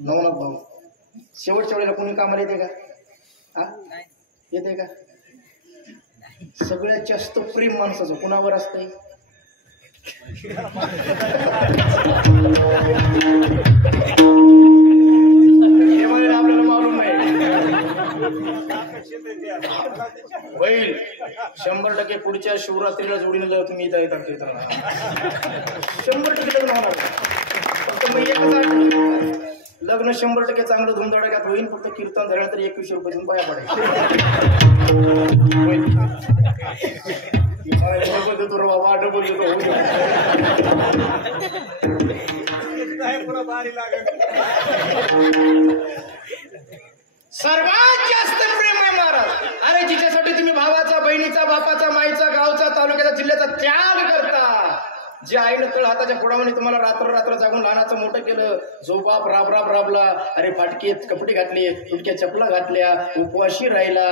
नवनाथ भाऊ शेवटच्या वेळेला कोणी कामाला येते का? हा येते का? सगळ्यात जास्त प्रेम माणसाचं कुणावर असतंय? आपल्याला मालूम नाही होईल 100% पुढच्या शिवरात्रीला जोडीला तुम्ही इथं येतात कीर्तनाला 100% लग्न होणार. फक्त मग एकच अट, लग्न 100% चांगलं धुमधडाक्यात होईल. फक्त कीर्तन झालं तर 21 रुपये बाया पडायचे. बाबा डबल देतो सर्वात जास्त प्रेम आहे महाराज. अरे जिच्यासाठी तुम्ही भावाचा, बहिणीचा, बापाचा, माईचा, गावचा, तालुक्याचा, जिल्ह्याचा त्याग करता, जे आईनं तळ हाताच्या फोडामध्ये तुम्हाला रात्र रात्र जागून लहानाचं मोठं केलं, जो बाप राब राब राबला, अरे फाटके कपडे घातले, तुटक्या चपला घातल्या, उपवाशी राहिला,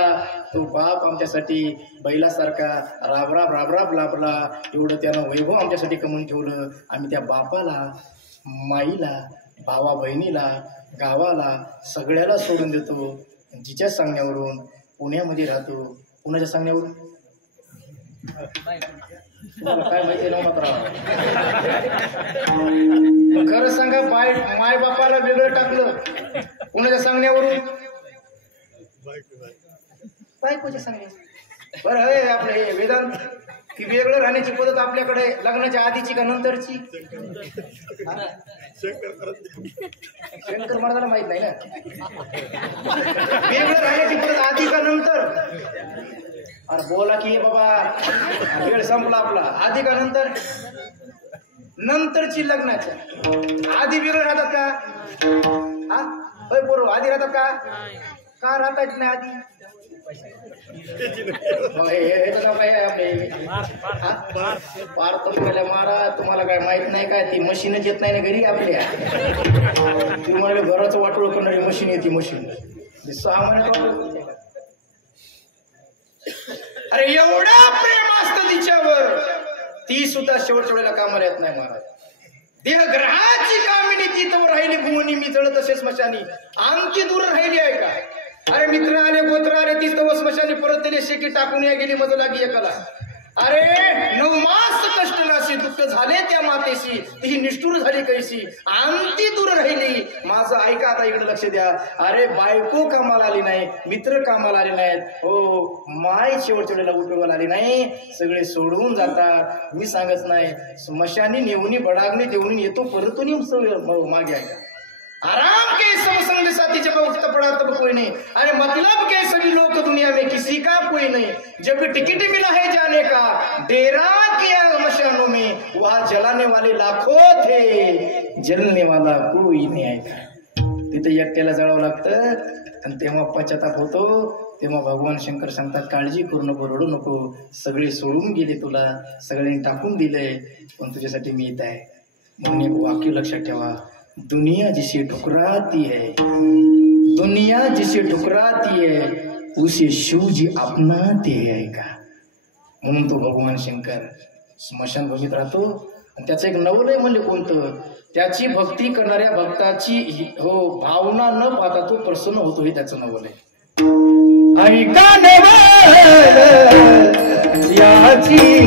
तो बाप आमच्यासाठी बैलासारखा राब राब राब राब लाभला. एवढं त्यानं वैभव आमच्यासाठी कमवून ठेवलं. आम्ही त्या बापाला, माईला, भावा बहिणीला, गावाला सगळ्याला सोडून देतो. जिच्या सांगण्यावरून पुण्यामध्ये राहतो. पुण्याच्या सांगण्यावरून काय माहिती खरं सांगा, माय बापाला वेगळं टाकलं. पुण्याच्या सांगण्यावरून बायकोच्या सांगण्यावर. बरं हे आपलं हे वेदांत की वेगळं राहण्याची पद्धत आपल्याकडे लग्नाच्या आधीची का नंतरची? शंकर महाराजाला माहित नाही ना वेगळं राहण्याची पद्धत आधी का नंतर? अरे बोला की बाबा, वेळ संपला आपला. आधी का नंतर? नंतरची लग्नाच्या. आधी वेगळं राहतात का? हा बरोबर आधी राहतात का? का राहतात नाही आधी? मारा तुम्हाला काय माहित नाही काय? ती मशीनच येत नाही ना घरी आपल्या. तुम्हाला घराचं वाटोळ करणारी मशीन येते. मशीन 6 महिन्यात वाटोळ. अरे एवढा प्रेम असतं तिच्यावर, ती सुद्धा शेवटच्या वेळेला कामाला येत नाही महाराज. देहग्रहाची कामिनी ती तर राहिली भुवनी, मी जळत असे स्मशानी. आमची दूर राहिली आहे का? अरे मित्र आले, गोत्र आले, तीच तर स्मशानी परत दिले, शेकी टाकून या गेली मज लागी एकाला. अरे 9 मास कष्ट नाशी, दुःख झाले त्या मातेशी, ती निष्ठुर झाली कैशी, आमची दूर राहिली. माझं ऐका आता, इकडे लक्ष द्या. अरे बायको कामाला आली नाही, मित्र कामाला आले नाहीत, हो माय शेवटच्या वेळेला उपयोगाला आली नाही, सगळे सोडून जातात. मी सांगत नाही, स्मशानी नेऊनी बडागणी देऊन येतो परतून मागे ऐका. आराम के सब संग साथी जब वक्त पड़ा तब कोई नहीं, अरे मतलब के सभी लोग दुनिया में किसी का कोई नहीं, जब टिकट मिला है जाने का, डेरा किया मशानों में, वहां जलाने वाले लाखों थे, जलने वाला कोई नहीं आएगा. तिथे एकट्याला जळावं लागतं. आणि तेव्हा पश्चाताप होतो. तेव्हा भगवान शंकर सांगतात, काळजी करू नको, रडू नको, सगळे सोडून गेले तुला, सगळ्यांनी टाकून दिले, पण तुझ्यासाठी मी येत आहे. म्हणून एक वाक्य लक्षात ठेवा, दुनिया जिसे ठुकराती है, दुनिया जिसे ठुकराती है, उसे शिवजी अपनाते है का. म्हणून तो भगवान शंकर स्मशानभूमीत राहतो. आणि त्याचं एक नवलय म्हणजे कोणतं? त्याची भक्ती करणाऱ्या भक्ताची हो भावना न पाहता तो प्रसन्न होतो, हे त्याचं नवलय. ऐका याची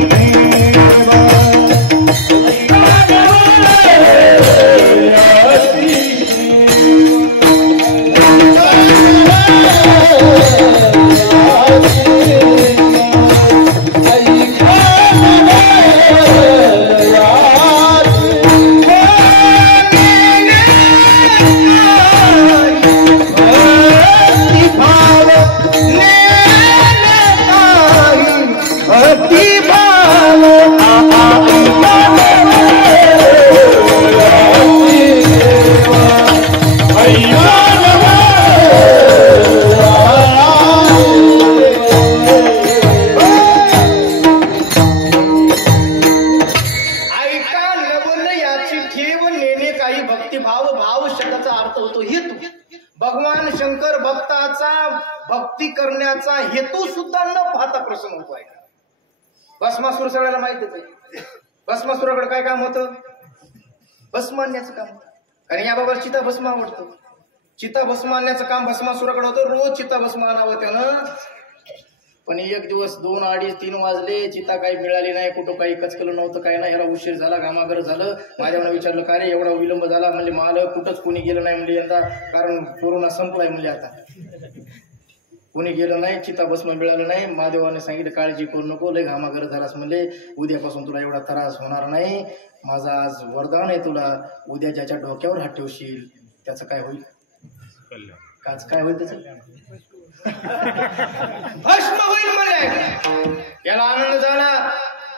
करण्याचा हेतू सुद्धा न पाहता प्रसन्न होतो आहे. भस्मासुर सगळ्याला माहिती आहे. भस्मासुराकडे काय काम होतं? भस्म आणण्याचं काम. कारण या बाबा चिता भस्म आवडतो. चिता भस्म आणण्याचं काम भस्मासुराकडे होतं. रोज चिता भस्म आणावं त्यानं. पण एक दिवस 2, 2:30, 3 वाजले, चिता काही मिळाली नाही, कुठं काही कचकलं नव्हतं, काय नाही. ह्याला उशीर झाला, घामाघर झालं. माझ्यावर विचारलं का रे एवढा विलंब झाला? म्हणजे मालक कुठंच कोणी गेलं नाही म्हणजे यंदा, कारण कोरोना संपलाय म्हणजे आता कोणी गेलं नाही, चिता भस्म मिळालं नाही. महादेवाने सांगितलं काळजी करू नको, लय घामाघर झालास म्हणले, उद्यापासून तुला एवढा त्रास होणार नाही. माझा आज वरदान आहे तुला, उद्या ज्याच्या डोक्यावर हात ठेवशील त्याचं काय होईल? काच काय होईल त्याचं? भस्म होईल म्हणे. याला आनंद झाला.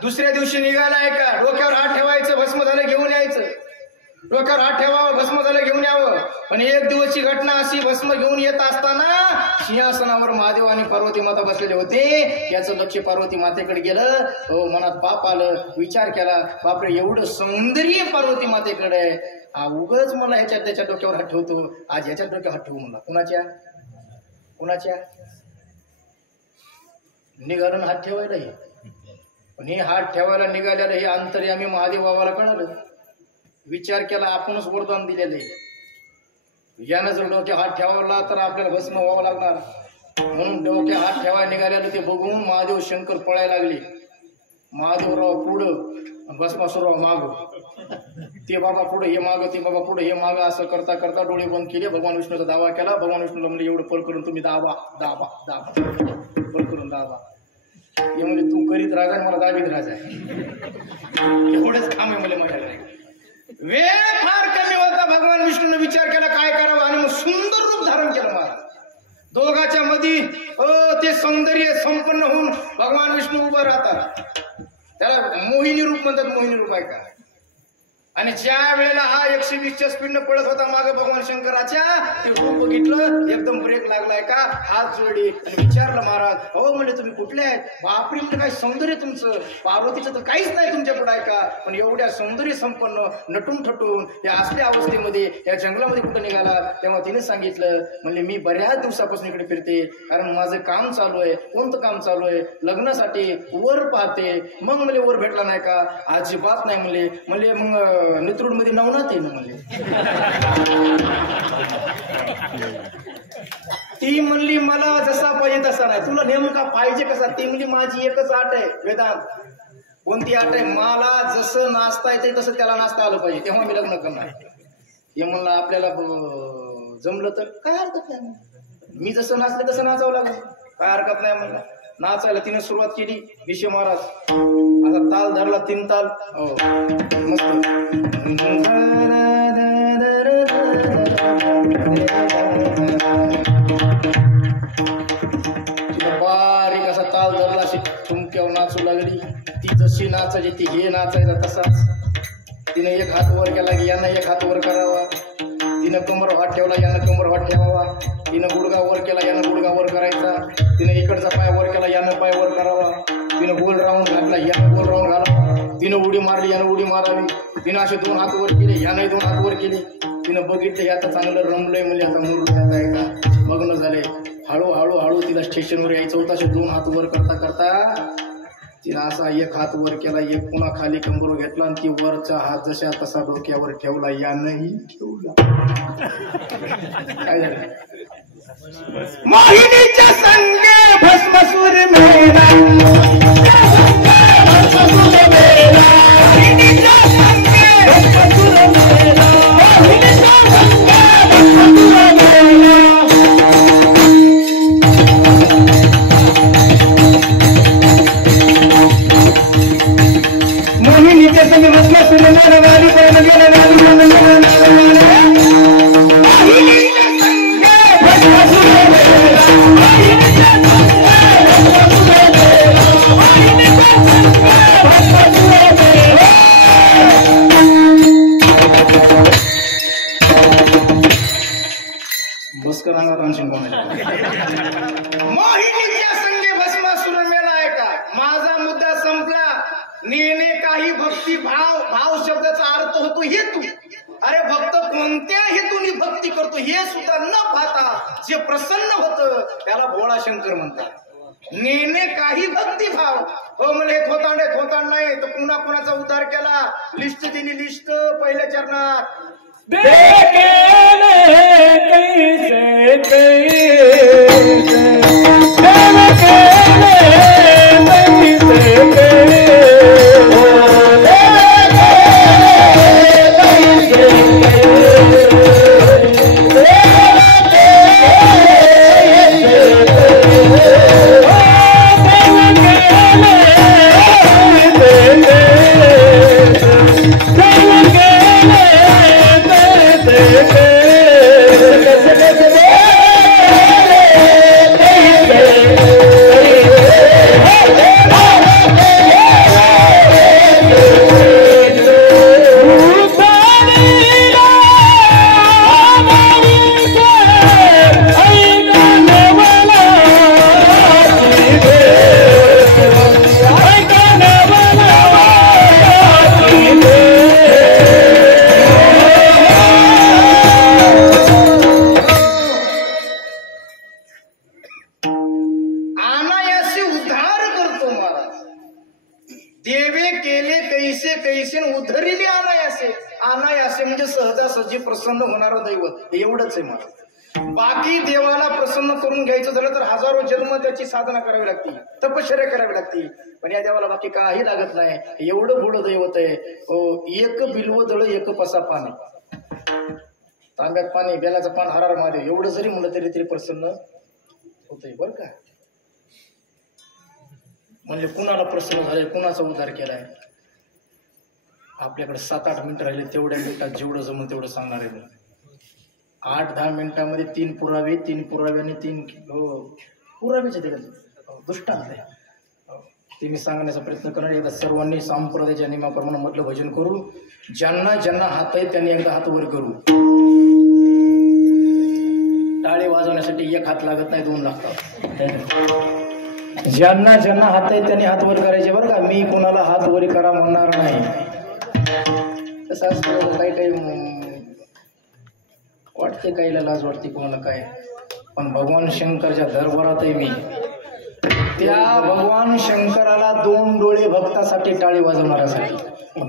दुसऱ्या दिवशी निघाला आहे का, डोक्यावर हात ठेवायचं, भस्म झालं घेऊन यायचं. डोक्यावर हात ठेवावं, भस्म झालं घेऊन यावं. पण एक दिवसची घटना अशी, भस्म घेऊन येत असताना सिंहासनावर महादेव आणि पार्वती माता बसलेले होते. याचं लक्ष पार्वती मातेकडे गेलं. हो, मनात पाप आलं, विचार केला, बापरे एवढं सौंदर्य पार्वती मातेकडे आहे, उगच मला ह्याच्यात त्याच्या डोक्यावर हात ठेवतो, आज ह्याच्यात डोक्यावर हात ठेवू मला. कुणाच्या कुणाच्या निघालं हात ठेवायला हे. पण हे हात ठेवायला निघालेलं हे अंतर्यामी महादेव बाबाला कळालं. विचार केला, आपणच वरदान दिलेलं आहे, यानं जर डोक्या हात ठेवला तर आपल्याला भस्म व्हावं लागणार. म्हणून डोक्या हात ठेवायला निघालेलं ते बघून महादेव शंकर पळायला लागले. महादेवराव पुढं, भस्मासुरराव माग. ते बाबा पुढे, हे माग, ते बाबा पुढे, हे माग. असं करता करता डोळे बंद केले. भगवान विष्णूचा दावा केला. भगवान विष्णूला म्हणजे एवढं पळ करून तुम्ही दाबा दाबा दाबा पळ करून दाबा. हे म्हणजे तू करीत राजा, मला दाबीत राजा. एवढंच काम आहे मला म्हणायला. वेळ फार कमी होता. भगवान विष्णूने विचार केला काय करावं, आणि मग सुंदर रूप धारण केलं महाराज. दोघाच्या मध्ये ते सौंदर्य संपन्न होऊन भगवान विष्णू उभं राहतात. त्याला मोहिनी रूप म्हणतात. मोहिनी रूप आहे का? आणि ज्या वेळेला हा 120च्या स्पीडनं पळत होता मागे भगवान शंकराच्या, ते रूप बघितलं, एकदम ब्रेक लागलाय का, हात जोडले आणि विचारलं महाराज, हो म्हणजे तुम्ही कुठले आहेत? बापरे म्हणजे काय सौंदर्य तुमचं, पार्वतीचं तर काहीच नाही तुमच्या पुढे आहे का? पण एवढ्या सौंदर्य संपन्न नटून ठटून या असल्या अवस्थेमध्ये या जंगलामध्ये कुठं निघाला? तेव्हा तिने सांगितलं, म्हणजे मी बऱ्याच दिवसापासून इकडे फिरते, कारण माझं काम चालू आहे. कोणतं काम चालू आहे? लग्नासाठी वर पाहते. मग म्हणजे वर भेटला नाही का? अजिबात नाही म्हणले. म्हणजे मग नित्रूड मध्ये नवनाथ आहे ना म्हणले. ती म्हणली मला जसा पाहिजे तसा नाही, तुला नेमका पाहिजे कसा? ती म्हणजे माझी एकच आट आहे वेदांत. कोणती आट आहे? मला जसं नाचता येते तसं त्याला नाचता आलं पाहिजे, तेव्हा मी लग्न करणार. हे म्हणलं आपल्याला जमलं तर काय हरकत नाही, मी जसं नाचले तसं नाचावं लागलं, काय हरकत नाही म्हणलं. नाचायला तिने सुरुवात केली. विषय महाराज आता ताल धरला, 3 ताल. हो मस्त. बारीक असा ताल धरला, अशी ठुमक्यावर नाचू लागली. ती जशी नाचायची ती हे नाचायचा तसाच. तिने एक हात वर केला की यानं एक हात वर करावा. तिनं कमर हात ठेवला, यानं कमर हात ठेवावा. तिनं गुडगा वर केला, यानं गुडगा वर करायचा. तिनं इकडचा पाय वर केला, यानं पाय वर करावा. तिनं गोल राऊंड घातला, यानं गोल राऊंड घालावा. तिनं उडी मारली, यानं उडी मारावी. तिनं असे 2 हात वर केले, यानं 2 हात वर केले. तिनं बघितलं आता चांगलं रमलंय, म्हणजे आता मुरलं जात आहे का, मग्न झाले. हळूहळू हळू तिला स्टेशनवर यायचं होतं. असे 2 हात वर करता करता तिनं असा एक हात वर केला, एक पुन्हा खाली कंबर घेतला आणि ती वरचा हात जसा तसा डोक्यावर ठेवला, यानंही ठेवला. काय झालं? मोहिनीच्या संगे भस्मसूर मेला, भस्मसूर मेला, मोहिनीच्या संगे भस्मसूर मेला, मोहिनीच्या संगे भस्मसूर मेला. मोहिनीच्या संगे भस्मसूर मेला, वाली पण गेला, वाली पण गेला. मोहिनीच्या संगे भस्मासुर मेला आहे का? माझा मुद्दा संपला. नेने काही भक्ती भाव शब्दाचा अर्थ होतो हेतू. अरे भक्त कोणत्या हेतूने भक्ती करतो हे सुद्धा न पाहता जे प्रसन्न होतं त्याला भोळा शंकर म्हणतात. नेने काही भक्ती भाव. हो म्हणजे थोतांड नाही तर पुन्हा कुणाचा उद्धार केला. लिस्ट दिली, लिस्ट पहिल्या चरणात. उद्धरिली अनायासे म्हणजे सहजासहजी प्रसन्न होणार दैवत एवढंच आहे मला. बाकी देवाला प्रसन्न करून घ्यायचं झालं तर हजारो जन्म त्याची साधना करावी लागते, तपश्चर्या करावी लागते. पण या देवाला बाकी काही लागत नाही. एवढं पुढं दैवत आहे. एक बिल्व दळ एक पसा पाणी, तांब्यात पाणी बेलाचं पान हरार महादेव एवढं जरी म्हणलं तरी प्रसन्न होतंय बरं का. म्हणजे कुणाला प्रसन्न झाले, कुणाचा उद्धार केलाय. आपल्याकडे 7-8 मिनिटं राहिले, तेवढ्या मिनिटात जेवढं जमून तेवढं सांगणार आहे. 8-10 मिनिटांमध्ये 3 पुरावे, 3 पुराव्याने 3 पुरावेच आहे. दृष्टांत आहे ते मी सांगण्याचा प्रयत्न करणार. एकदा सर्वांनी संप्रदायाच्या नियमाप्रमाणे म्हटलं भजन करू. ज्यांना ज्यांना हात आहे त्यांनी एकदा हात वर करू. टाळे वाजवण्यासाठी 1 हात लागत नाही, 2 लागतात. ज्यांना ज्यांना हात आहे त्यांनी हात वर करायचे बरं का. मी कोणाला हात वर करा म्हणणार नाही. कसं असतं काही काही वाटते, काहीला लाज वाटते, कोणाला काय. पण भगवान शंकरच्या दरबारात आहे मी. त्या भगवान शंकराला 2 डोळे भक्तासाठी टाळी वाजवणाऱ्यासाठी,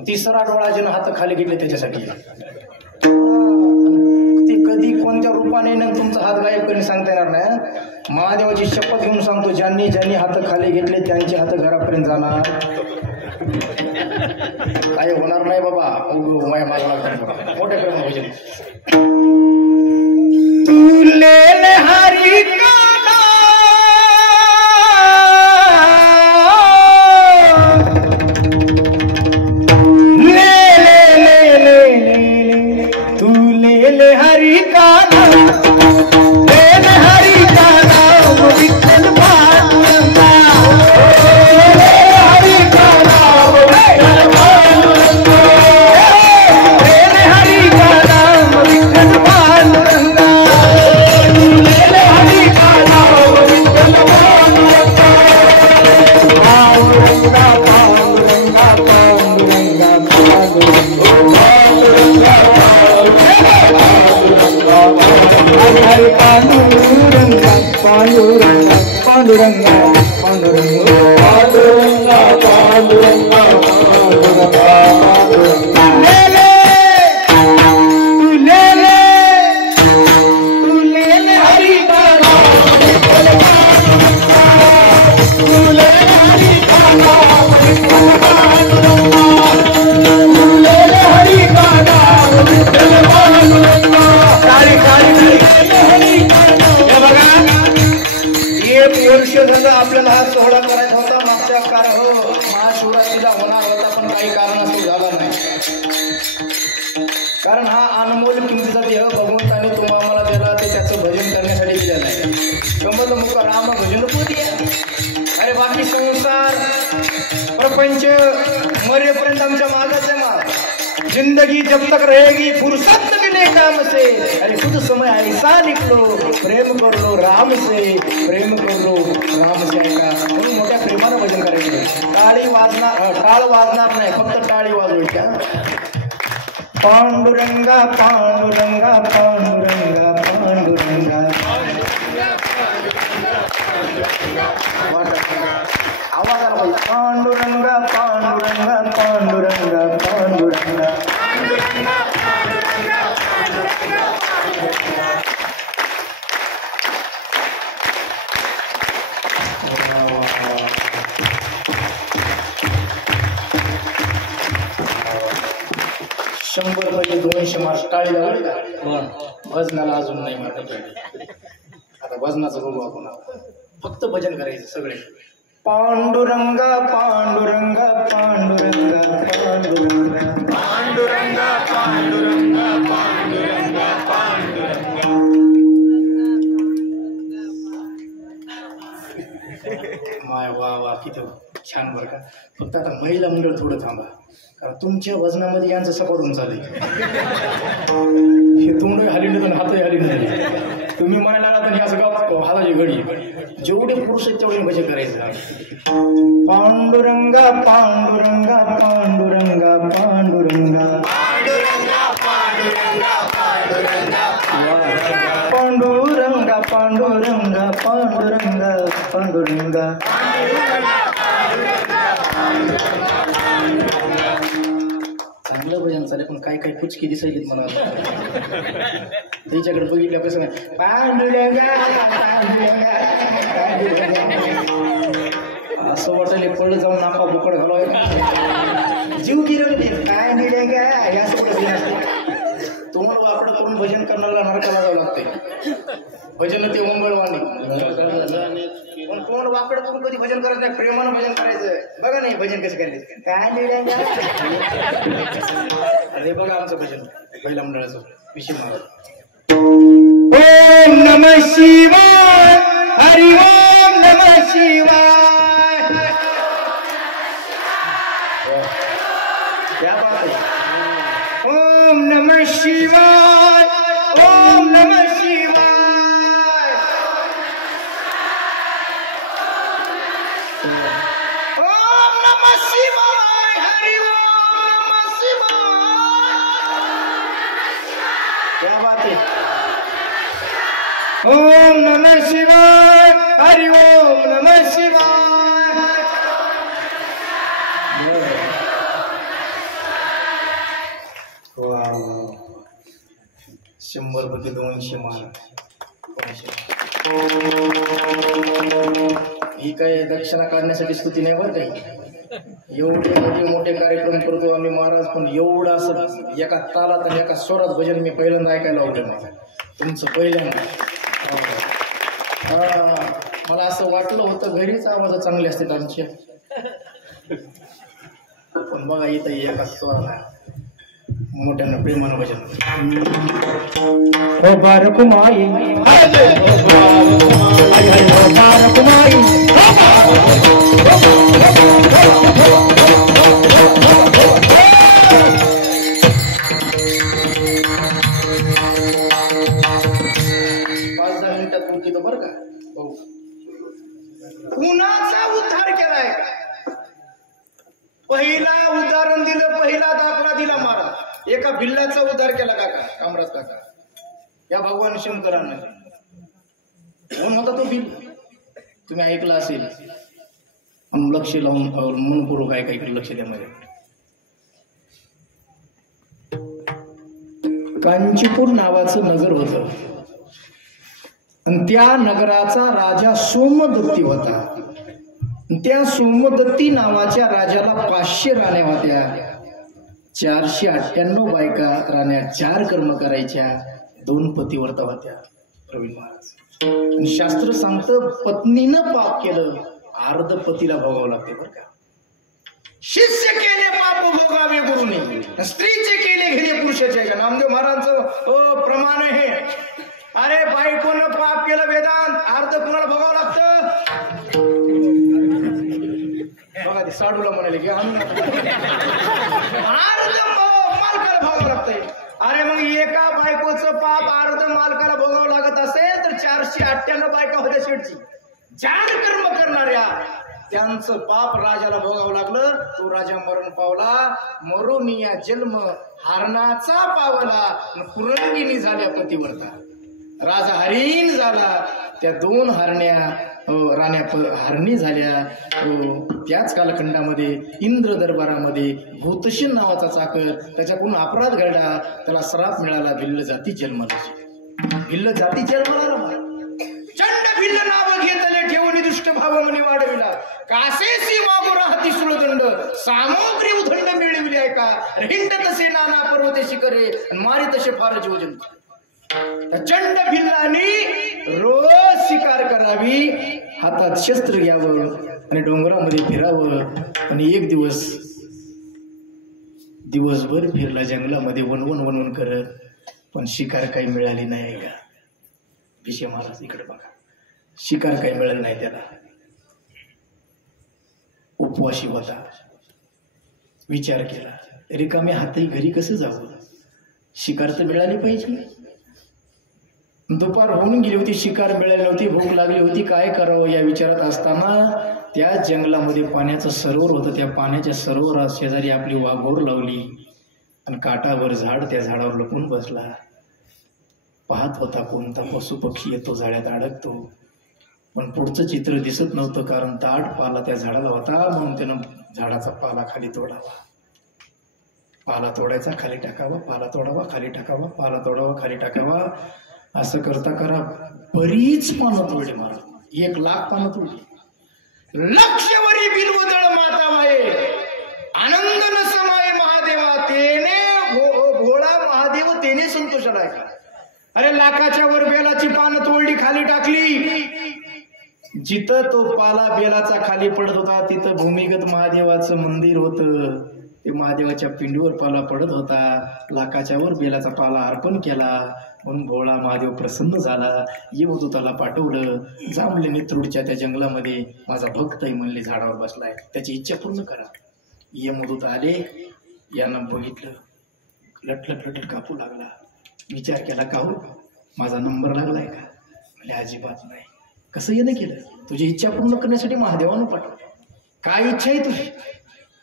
3रा डोळा ज्यानं हात खाली घेतले त्याच्यासाठी. ते कधी कोणत्या रूपाने ना तुमचा हात गायब करून सांगता येणार नाही. महादेवाची शपथ घेऊन सांगतो, ज्यांनी ज्यांनी हात खाली घेतले त्यांचे हात घरापर्यंत जाणार. काय होणार नाही बाबा. मोठ्या प्रेमाने भजन. तुले हरी काना ले ले ले ले ले तुले ले हरी काना ले हरी काना विठ्ठल पांडुरंगा हरी काना विठ्ठल पांडुरंगा हरी काना विठ्ठल पांडुरंगा हरी काना विठ्ठल पांडुरंगा पांडुरंगा पांडुरंगा पांडुरंगा हरि पांडुरंगा पांडुरंगा पांडुरंगा पांडुरंगा पांडुरंगा पांडुरंगा ले ले तू ले ले हरि काना विठ्ठल पांडुरंगा तू ले हरि काना विठ्ठल पांडुरंगा तू ले हरि काना विठ्ठल पांडुरंगा. काळी काळी हे बघा, 1 वर्ष झालं आपल्याला हा सोहळा करायचा होता. मागच्या महाशिवरात्रीला होणार होता, पण काही कारणास्तव झाला नाही. कारण हा अनमोल किमतीचा देह भगवंताने तुम्हाला दिला, ते त्याचं भजन करण्यासाठी दिलेला आहे. कमल मुख राम भजन दिया. अरे बाकी संसार प्रपंच मरेपर्यंत आमच्या मागाच आहे. जिंदगी जब तक रहेगी फुर्सत न मिले काम से. अरे कुछ समय ऐसा निकलो प्रेम कर लो राम से, प्रेम कर लो राम से. ऐका म्हणून मोठ्या प्रेमानं भजन करायचं. टाळ वाजणार नाही, फक्त टाळी वाजवायच्या. पांडुरंगा पांडुरंगा पांडुरंगा पांडुरंगा आवाज आला पाहिजे. पांडुरंगा पांडुरंगा पांडुरंगा पांडुरंगा दोनशे मार्क टाळीला बरं का. भजनाला अजून नाही मार्क टाळी. आता भजनाचं बघू आपण. फक्त भजन करायचं सगळे. पांडुरंगा पांडुरंगा पांडुरंगा पांडुरंगा पांडुरंगा पांडुरंगा पांडुरंगा पांडुरंगा. माय वा वा किती छान बरं का. फक्त आता महिला मंडळ थोडं थांबा, कारण तुमच्या वजनामध्ये यांचं सपाटून चालेल. हे तोंडही हलिंड तर हातही हलिंड नाही. तुम्ही म्हणायला आला तर हे असं गाव हाताची घडी. जेवढे पुरुष आहेत तेवढे भजन करायचं. पांडुरंगा पांडुरंगा पांडुरंगा पांडुरंगा पांडुरंगा पांडुरंगा पांडुरंगा पांडुरंगा पांडुरंगा पांडुरंगा पांडुरंगा. चांगलं भजन चालेल, पण काय काय कुचकी दिसायली मला. त्याच्याकडे बघितल्या कसं नाही. पांडुरंगा पांडुरंगा असं वाटलं पडलं जाऊन नाका बुकड घालवाय जीव गिरवलं ते. काय दिले का या सगळं तुम्हाला वाकडं करून भजन करणारा नरकाला जावं लागतंय. भजन ते मंगळवाणी, पण कोण वाकडं करून कधी भजन करत नाही. प्रेमानं भजन करायचं. बघा नाही भजन कसं करायचं. काय दिले अरे बघा आमचं भजन पहिल्या मंडळाचं विषय महाराज. ओम नमः शिवाय हरि ओम नमः शिवाय. क्या बात है. ओम नमः शिवाय ओम नमः शिवाय. ओम नमः शिवाय हरि ओम नमः शिवाय. क्या बात है. ओम नमः शिवाय हरि ओम नमः शिवाय. शंभर पैकी 200 मार्क. ही काय दक्षिणा काढण्यासाठी स्तुती नाही बरं काही. एवढे मोठे मोठे कार्यक्रम करतो आम्ही महाराज, पण एवढं असं एका तालात आणि एका स्वरात भजन मी पहिल्यांदा ऐकायला आवडेल मला तुमचं पहिल्यांदा. मला असं वाटलं होतं घरीच आवाज चांगले असतात आमचे, पण बघा इथं एका स्वराला मोठ्यानं प्रेमानं भजन. हो बारकुमाई बारकुमाई 5-10 मिनिटात मुलगी तो बरं का. कुणाचा उद्धार केलाय. पहिला उदाहरण दिलं, पहिला दाखला दिला महाराज. एका भिल्लाचा उद्धार केला काका कामराज काका या भगवान शंकरांना. कोण होता तो भिल तुम्ही ऐकला असेल. लक्ष लावून मनपूर्वक ऐका, इकडे लक्ष द्या मध्ये. कांचीपूर नावाचं नगर होतं आणि त्या नगराचा राजा सोमदत्ती होता. त्या सोमदत्ती नावाच्या राजाला 500 राण्या होत्या. 498 बायका राण्या, 4 कर्म करायच्या, 2 पतिव्रता होत्या. प्रवीण महाराज शास्त्र सांगतं पत्नीनं पाप केलं अर्ध पतीला भोगावं लागते बरं का. शिष्य केले पाप भोगावे गुरुने, स्त्रीचे केले घेणे पुरुषाचे. का नामदेव महाराजांचं प्रमाण आहे. अरे बायकोनं पाप केलं वेदांत अर्ध कुणाला भोगावं लागतं. बघा ते साडूला म्हणाले की अर्ध मालकाला भोगावं लागतंय. अरे मग एका बायकोचं पाप अर्ध मालकाला भोगावं लागत असेल तर 498 बायका होत्या शेठची. 4 कर्म करणाऱ्या त्यांचं पाप राजाला भोगावं लागलं. तो राजा मरण पावला. मरोनिया जन्म हरणाचा पावला, पुरंगिनी झाल्या पतिव्रता. राजा हरिण झाला. त्या 2 हरण्या राण्या हरणी झाल्या. त्याच कालखंडामध्ये इंद्र दरबारामध्ये भूतशील नावाचा चाकर, त्याच्याकडून अपराध घडला, त्याला श्राप मिळाला. भिल्ल जाती जन्माला. भिल्ल जाती जन्माला चंड भिल्ल नाव घेतले ठेवून दुष्ट भाव म्हणे वाढविला कासेसी वागो राहती सुळदंड सामग्री उदंड मिळविली आहे का हिंड तसे नाना पर्वते शिखरे मारी तसे फार जीवजंत चंड भिल्लानी रोज शिकार करावी हातात शस्त्र घ्यावं आणि डोंगरामध्ये फिरावं आणि एक दिवसभर फिरला जंगलामध्ये वनवन वनवन करत पण शिकार काही मिळाली नाही का भिसे महाराज इकडे बघा शिकार काही मिळालं नाही त्याला उपवाशी होता विचार केला रिकाम्या हातही घरी कसं जावं शिकार तर मिळाली पाहिजे दुपार होऊन गेली होती शिकार मिळाली नव्हती भूक लागली होती काय करावं या विचारात असताना त्या जंगलामध्ये पाण्याचं सरोवर होतं त्या पाण्याच्या सरोवरात शेजारी आपली वाघोर लावली आणि काटावर झाड त्या झाडावर लपून बसला पाहत होता कोणता पशु पक्षी येतो जाळ्यात अडकतो पण पुढचं चित्र दिसत नव्हतं कारण ताट पाला त्या झाडाला होता म्हणून त्यानं झाडाचा पाला खाली तोडावा पाला तोडायचा खाली टाकावा पाला तोडावा खाली टाकावा पाला तोडावा खाली टाकावा असं करता करा बरीच पानं तोडली महाराज 1,00,000 पानं तोडली लक्षवरी बिलवदळ माता वाये आनंद न समाये महादेवा तेने भोळा महादेव तेने संतोष आलाय का अरे लाखाच्या वर बेलाची पानं तोडली खाली टाकली जिथं तो पाला बेलाचा खाली पडत होता तिथं भूमिगत महादेवाचं मंदिर होतं ते महादेवाच्या पिंडीवर पाला पडत होता लाखाच्या वर बेलाचा पाला अर्पण केला म्हणून भोळा महादेव प्रसन्न झाला यमदूताला पाठवलं जांभले नेत्रुडच्या त्या जंगलामध्ये माझा भक्त म्हणले झाडावर बसलाय त्याची इच्छा पूर्ण करा यमदूत आले यानं बघितलं लटलट लटलट कापू लागला विचार केला का हो माझा नंबर लागलाय का म्हणजे अजिबात नाही कसं येणं केलं तुझी इच्छा पूर्ण करण्यासाठी महादेवानं पाठवलं काय इच्छा आहे तुझी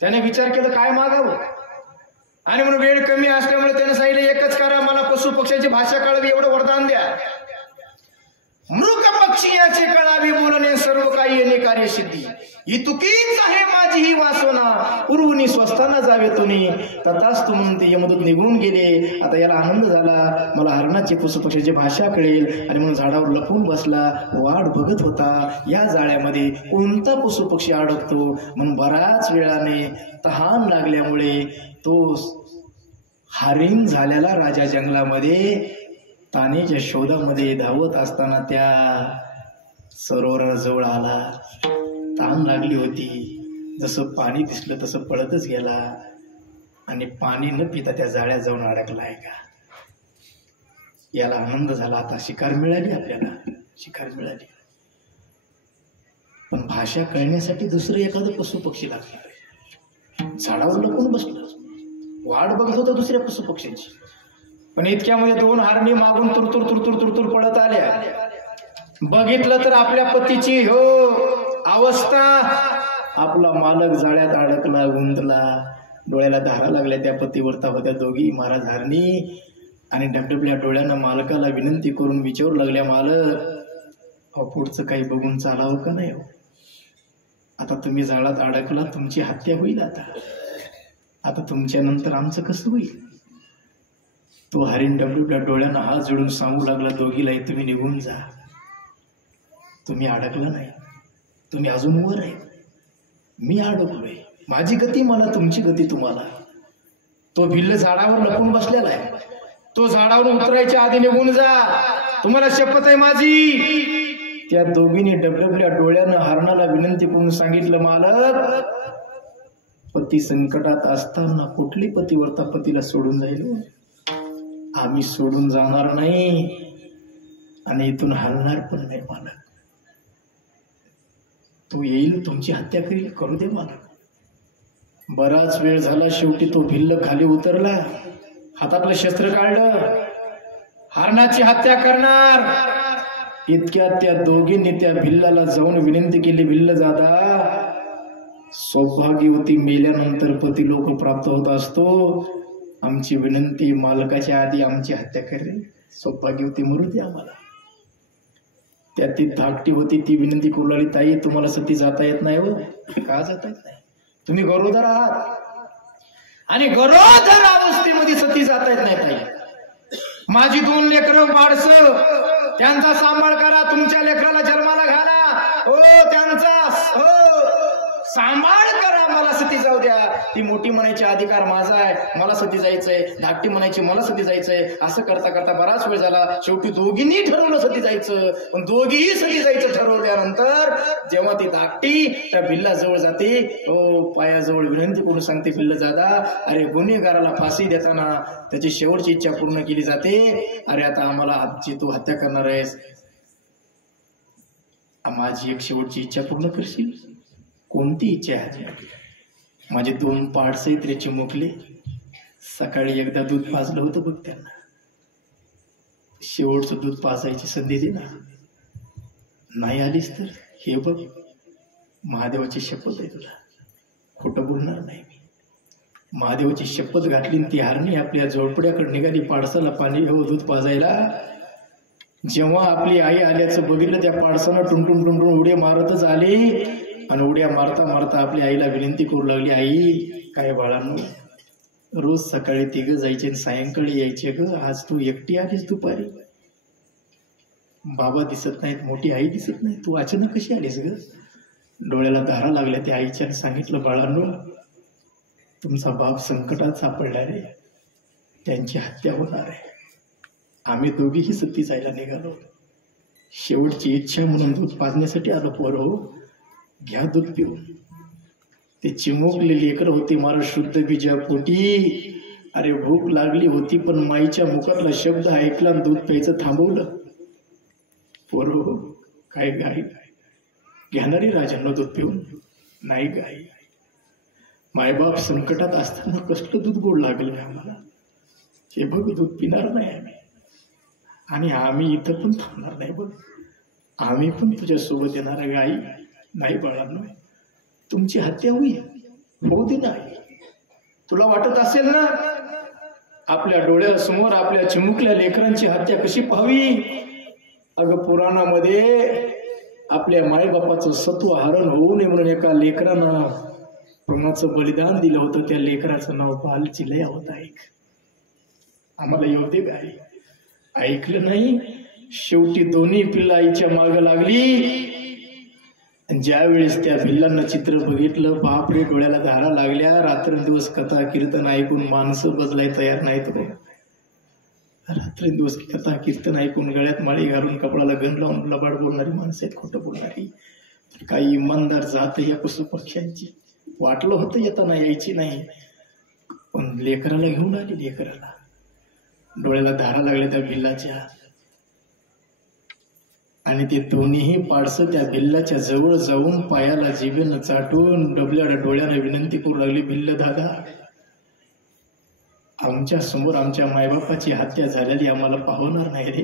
त्याने विचार केला काय मागावं आणि म्हणून वेळ कमी असल्यामुळे त्याने सांगितलं एकच करा मला पशु पक्ष्याची भाषा कळावी एवढं वरदान द्या मृग पक्षी याचे कळावी बोलणे सर्व काही येणे कार्यसिद्धी ही तुकीच आहे माझी ही वासना उर्वनी स्वस्थाना जावे तुम्ही तथाच तू म्हणून ते यमदूत निघून गेले आता याला आनंद झाला मला हरणाची पशु पक्ष्याची भाषा कळेल आणि म्हणून झाडावर लपून बसला वाट बघत होता या जाळ्यामध्ये कोणता पशु पक्षी अडकतो म्हणून बराच वेळाने तहान लागल्यामुळे तो हरिण झालेला राजा जंगलामध्ये तानेच्या शोधामध्ये धावत असताना त्या सरोवराजवळ आला तहान लागली होती जसं पाणी दिसलं तसं पळतच गेला आणि पाणी न पिता त्या जाळ्यात जाऊन अडकलाय का याला आनंद झाला आता शिकार मिळाली आपल्याला शिकार मिळाली पण भाषा कळण्यासाठी दुसरं एखादं पशु पक्षी लागलं झाडावर लपून बसलं वाट बघत होता दुसऱ्या पशु पक्ष्यांची पण इतक्यामध्ये 2 हरणी मागून तुरतुर तुरतुर तुरतुर पळत आल्या बघितलं तर आपल्या पतीची हो अवस्था आपला मालक जाळ्यात अडकला गुंतला डोळ्याला धारा लागल्या त्या पतीव्रता होत्या दोघी महाराज हरणी आणि डबडबल्या डोळ्यानं मालकाला विनंती करून विचारू लागल्या मालक पुढचं काही बघून चालावं का नाही आता तुम्ही जाळ्यात अडकला तुमची हत्या होईल आता तुमच्या नंतर आमचं कसं होईल तो हरिण डबडबल्या डोळ्यानं हात जोडून सांगू लागला दोघीलाही तुम्ही निघून जा तुम्ही अडकला नाही तुम्ही अजून वर आहे मी अडकलोय माझी गती मला तुमची गती तुम्हाला तो भिल्ल झाडावर लपून बसलेला आहे तो झाडावर उतरायच्या आधी निघून जा तुम्हाला शपथ आहे माझी त्या दोघींनी डबडबल्या डोळ्यानं हरणाला विनंती करून सांगितलं मालक पती संकटात असताना कुठली पतिव्रता पतीला सोडून जाईल आम्ही सोडून जाणार नाही आणि इथून हलणार पण नाही मालक तो येईल तुमची हत्या करू दे मालक बराच वेळ झाला शेवटी तो भिल्ल खाली उतरला हातातलं शस्त्र काढलं हरणाची हत्या करणार इतक्यात त्या दोघींनी त्या भिल्लाला जाऊन विनंती केली भिल्ल दादा सौभाग्यवती मेल्यानंतर पती लोक प्राप्त होत असतो आमची विनंती मालकाच्या आधी आमची हत्या करेल सौभाग्यवती मरू दे आम्हाला त्यात ती धाकटी होती ती विनंती करू लागली ताई तुम्हाला सती जाता येत नाही हो का जाता येत नाही तुम्ही गरोदर आहात आणि गरोदर अवस्थेमध्ये सती जाता येत नाही ताई माझी 2 लेकरं बाळसं त्यांचा सांभाळ करा तुमच्या लेकराला जन्माला हो त्यांचा हो सांभाळ करा, मला सती जाऊ द्या. ती मोठी म्हणायची अधिकार माझा आहे, मला सती जायचंय. धाकटी म्हणायची मला सती जायचंय. असं करता करता बराच वेळ झाला. शेवटी दोघींनी ठरवलं सती जायचं. पण दोघीही सती जायचं ठरवल्यानंतर जेव्हा ती धाकटी त्या भिल्ला जवळ जाते, पायाजवळ विनंती करून सांगते, भिल्ल दादा, अरे गुन्हेगाराला फाशी देताना त्याची शेवटची इच्छा पूर्ण केली जाते. अरे आता आम्हाला आजची तू हत्या करणार आहेस, माझी एक शेवटची इच्छा पूर्ण करशील? कोणती इच्छा आहे? माझे 2 पार्ट्स आहेत रे चिमुकले. सकाळी एकदा दूध पाजलं होतं बघ त्यांना, शेवटचं दूध पाजायची संधी दे ना. नाही आलीस तर हे बघ, महादेवाची शपथ आहे तुला, खोटं बोलणार नाही मी. महादेवाची शपथ घातली. ती हरणी आपल्या झोपड्याकडे निघाली पाडसाला पाणी दूध पाजायला. जेव्हा आपली आई आल्याचं बघितलं, त्या पाडसानं टुंटून टुंटून उड्या मारतच आली. आणि उड्या मारता मारता आपली आईला विनंती करू लागली, आई काय बाळांनो, रोज सकाळी 3 जायचे आणि सायंकाळी यायचे ग, आज तू एकटी आलीस दुपारी? बाबा दिसत नाहीत, मोठी आई दिसत नाही, तू अचानक कशी आलीस ग? डोळ्याला धारा लागल्या त्या आईच्या. सांगितलं, बाळांनो, तुमचा बाप संकटात सापडला रे, त्यांची हत्या होणार आहे. आम्ही दोघीही सती जायला निघालो. शेवटची इच्छा म्हणून दूध पाजण्यासाठी आलो. पोरं, घ्या दूध पिऊन. ते चिमुकले लेकर होते मला शुद्ध बीजा पोटी. अरे भूक लागली होती, पण माईच्या मुखातला शब्द ऐकला, दूध प्यायचं थांबवलं. पोरं, काय गाई घेणारी राजांना दूध पिऊन? नाही गाई, मायबाप संकटात असताना कसलं दूध गोड लागलं आम्हाला. हे बघ, दूध पिणार नाही आम्ही, आणि आम्ही इथं पण थांबणार नाही बघ, आम्ही पण तुझ्यासोबत येणार गाई. नाही बाळांनो, तुमची हत्या होईल, होऊ दे नाही. तुला वाटत असेल ना आपल्या डोळ्यासमोर आपल्या चिमुकल्या लेकरांची हत्या कशी पाहावी? अगं पुराणामध्ये आपल्या मायबापाचं सत्व हरण होऊ नये म्हणून एका लेकरानं प्राणाचं बलिदान दिलं होतं. त्या लेकराचं नाव बालचिलया होतं. ऐक, आम्हाला येऊ दे गाई. ऐकलं नाही. शेवटी दोन्ही पिल्ला आईच्या मागं लागली. ज्यावेळेस त्या भिल्लांना चित्र बघितलं, बापरे, डोळ्याला धारा लागल्या. रात्रंदिवस कथा कीर्तन ऐकून माणसं बदलाय तयार नाहीत. रात्रंदिवस कथा कीर्तन ऐकून गळ्यात माळी घालून कपडाला गण लावून लबाड बोलणारी माणसं आहेत, खोटं बोलणारी. काही इमानदार जात या पशुपक्ष्यांची. वाटलं होतं येताना यायची नाही, पण लेकराला घेऊन आली. लेकराला डोळ्याला धारा लागल्या त्या भिल्लाच्या. आणि ते दोन्हीही पाडसं त्या भिल्लाच्या जवळ जाऊन पायाला जिभेनं चाटून डबल्या डोळ्यानं विनंती करू लागली, भिल्ल दादा, आमच्या समोर आमच्या मायबापाची हत्या झालेली आम्हाला पाहणार नाही रे,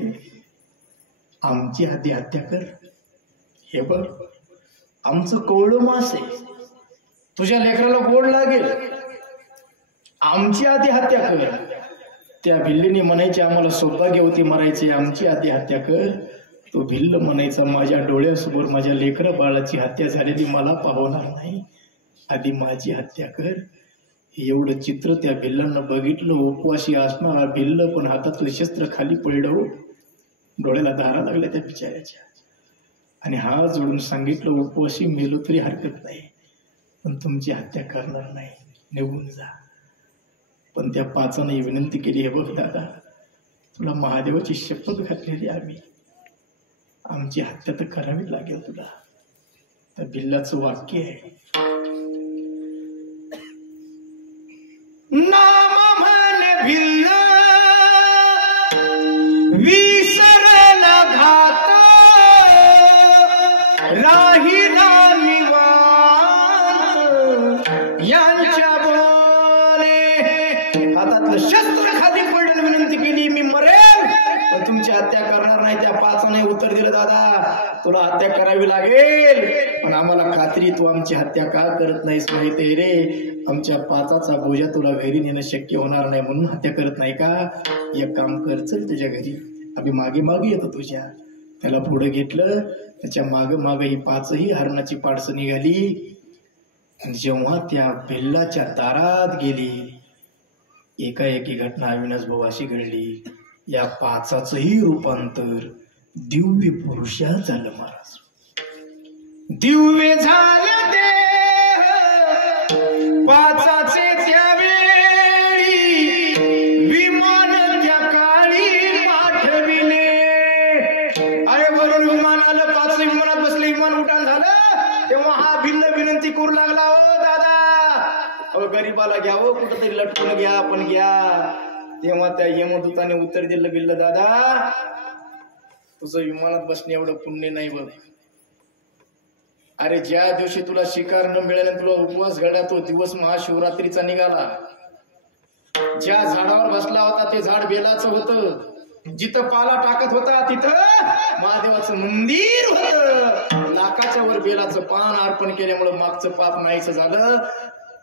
आमची आधी हत्या कर. हे बघ, आमचं कोवळं मास आहे, तुझ्या लेकराला गोड लागेल, आमची आधी हत्या कर. त्या भिल्लीने म्हणायची, आम्हाला सौभाग्य होती मरायची, आमची आधी हत्या कर. तो भिल्ल म्हणायचा, माझ्या डोळ्यासमोर माझ्या लेकरं बाळाची हत्या झालेली मला पाहणार नाही, आधी माझी हत्या कर. एवढं चित्र त्या भिल्लांना बघितलं. उपवाशी असणारा भिल्ल पण हातातलं शस्त्र खाली पडलं. डोळ्याला धारा लागल्या त्या बिचाऱ्याच्या. आणि हात जोडून सांगितलं, उपवाशी मेलो तरी हरकत नाही, पण तुमची हत्या करणार नाही, निघून जा. पण त्या पाचाने विनंती केली, हे बघ दादा, तुला महादेवाची शपथ घातलेली आम्ही, आमची हत्या तर करावी लागेल तुला. त्या भिल्लाचं वाक्य आहे, नाम म्हण भिल्ल विसरल घात राही निवांत यांच्या बोले. हातातलं शस्त्र खाली पडलं. विनंती केली, मी मरेल पण तुमची हत्या करणार नाही. त्या पाचाने उत्तर दिलं, दादा तुला हत्या करावी लागेल, पण आम्हाला खात्री तू आमची हत्या का करत नाहीस माहिती आहे रे. आमच्या पाचाचा बोजा तुला घरी नेणं शक्य होणार नाही म्हणून हत्या करत नाही का. एक काम कर, चल तुझ्या घरी, आम्ही मागे मागे येतो तुझ्या. त्याला पुढे घेतलं. त्याच्या मागे मागे ही पाचही हरणाची पाडसं निघाली. जेव्हा त्या भिल्लाच्या दारात गेली, एकाएकी घटना अविनाश भाऊ अशी घडली, या पाचाचंही रूपांतर दिव्य पुरुषात झालं महाराज. दिव्य झाले देह पाचाचे त्यावेळी विमान त्या काळी पाठविले. अरे वरून विमान आलं, पाच विमानात बसले, विमान उड्डाण झालं तेव्हा हा भिन्न विनंती करू लागला, ओ दादा अहो गरीबाला घ्या, हो कुठंतरी लटकून घ्या, पण घ्या. तेव्हा त्या यमदूताने उत्तर दिलं, बिल्ल दादा तुझं विमानात बसणे एवढं पुण्य नाही बघ. अरे ज्या दिवशी तुला शिकार न मिळाल्याने तुला उपवास घडला तो दिवस महाशिवरात्रीचा निघाला. ज्या झाडावर बसला होता ते झाड बेलाचं होतं, जिथं पाला टाकत होता तिथं महादेवाचं मंदिर होतं. लाखाच्या वर बेलाचं पान अर्पण केल्यामुळे मागचं पाप नाहीच झालं.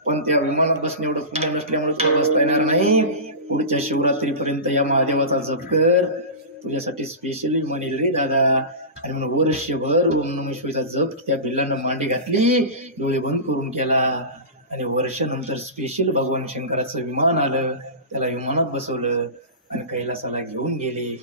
पण त्या विमानात बसणे एवढं पुण्य नसल्यामुळे तुला बसता येणार नाही. पुढच्या शिवरात्रीपर्यंत या महादेवाचा जप कर, तुझ्यासाठी स्पेशली म्हणेल रे दादा. आणि म्हणून वर्षभर ओम नमः शिवायचा जप त्या बिल्लानं मांडी घातली, डोळे बंद करून केला. आणि वर्षानंतर स्पेशल भगवान शंकराचं विमान आलं, त्याला विमानात बसवलं आणि कैलासाला घेऊन गेले.